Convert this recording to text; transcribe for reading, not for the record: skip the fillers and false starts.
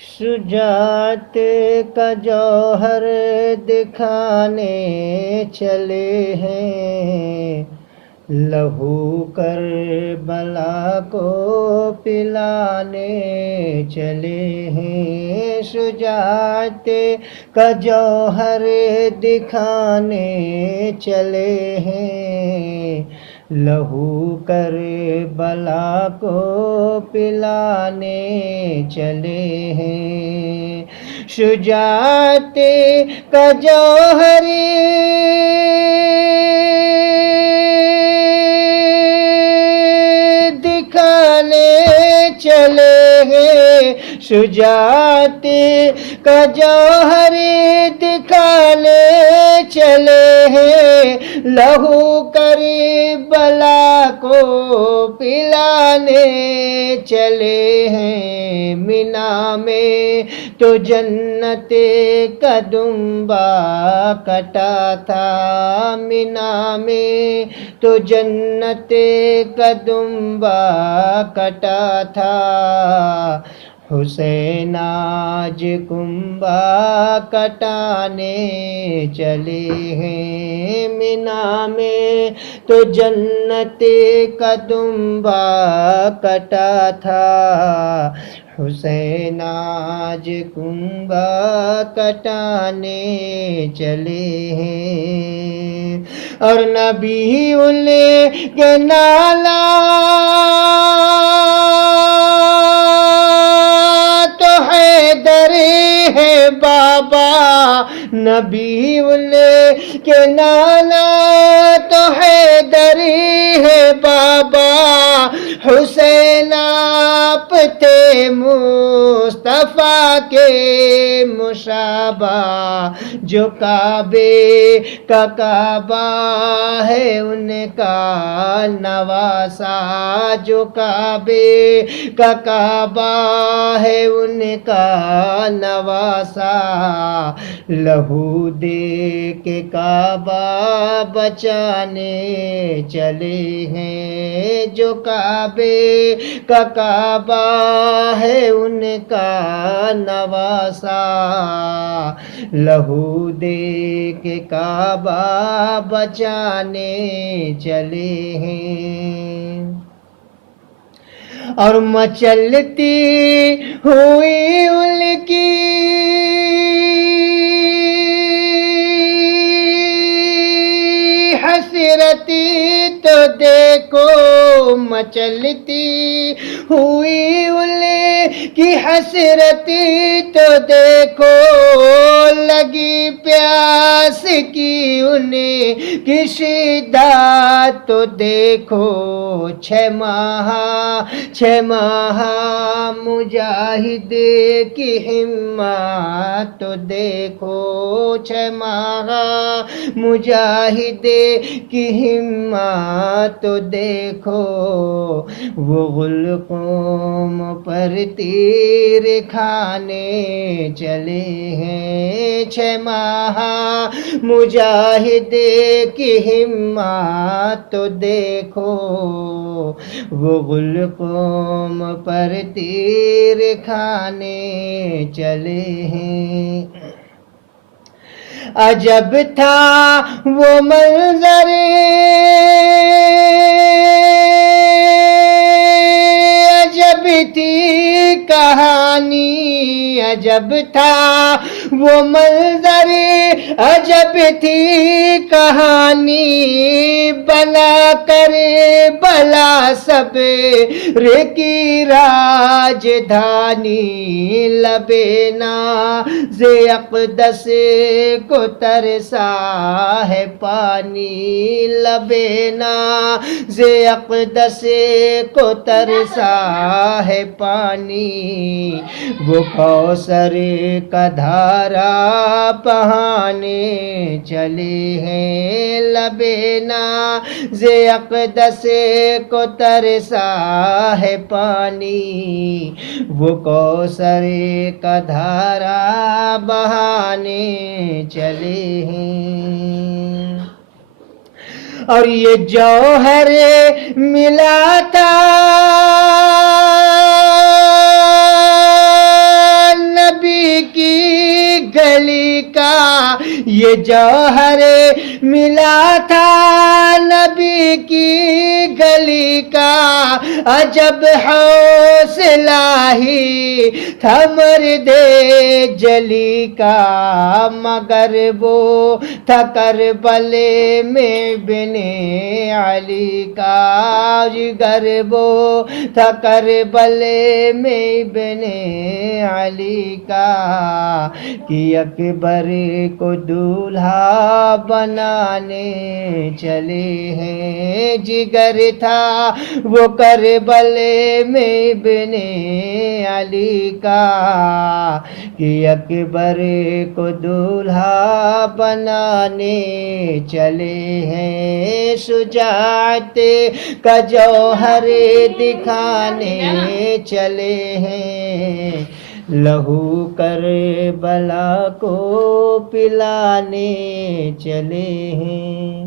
شجاعت کا جوہر دکھانے چلے ہیں، لہو کربلا کو پلانے چلے ہیں۔ شجاعت کا جوہر دکھانے چلے ہیں، لہو کربلا کو پلانے چلے ہیں۔ شجاعت کا جوہر دکھانے چلے ہیں، شجاعت کا جوہر دکھانے چلے ہیں، لہو کربلا کو پلانے چلے ہیں۔ مینا میں تو جنت کا دمبا کٹا تھا، مینا میں تو جنت کا دمبا کٹا تھا، حسین آج کنبا کٹانے چلے ہیں۔ مینا میں تو جنت کا دمبا کٹا تھا، حسین آج کنبا کٹانے چلے ہیں۔ اور نبی کے نالا تو حیدر ہے بابا، نبی کے نالا تو حیدر ہے بابا، حسین آپ تھے مصطفیٰ کے مشابہ، جو کعبے کا کعبہ ہے ان کا نواسا، جو کعبے کا کعبہ ہے ان کا نواسا، لہو دے کے کعبہ بچانے چلے ہیں، جو کعبے کا کعبہ ہے ان کا نواسا، لہو دے کے کعبہ بچانے چلے ہیں۔ اور مچلتی ہوئی ان کی حسرتی تو دیکھو، مچلتی ہوئی ان کی حسرتی تو دیکھو، لگی پیاس کی ان کی شدت تو دیکھو، 6 ماہ مجاہد کی ہمت تو دیکھو، 6 ماہ مجاہد کی ہمت تو دیکھو، وہ غل قوم پر تیر کھانے چلے ہیں، 6 ماہ مجاہد کی ہمت تو دیکھو، وہ غل قوم پر تیر کھانے چلے ہیں۔ عجب تھا وہ منظر، عجب تھی کہانی، عجب تھا وہ منظر، عجب تھی کہانی، بنا کر بلا سب کی راجدھانی، لبِ ناز اقدس کو ترسا ہے پانی، لبِ ناز اقدس کو ترسا ہے پانی، وہ کوثر کا دھارا بہانے چلے ہیں، لبِ ناز اقدس کو ترسا ہے پانی، وہ کوثر کا دھارا بہانے چلے ہیں۔ اور یہ جوہر ملا تھا کا یہ جوہر ملا تھا نبی کی گلی کا عجب حوصلہ ہی تھا مرد جلی کا مگر وہ تھا کربلے میں ابن علی کا جگر وہ تھا کربلے میں ابن علی کا کہ اکبر کو دولہا بنانے چلے ہیں جگر تھا وہ کربلے میں ابن علی کا کہ اکبر کو دولہا بنانے چلے ہیں شجاعت کا جوہر دکھانے چلے ہیں لہو کربلا کو پلانے چلے ہیں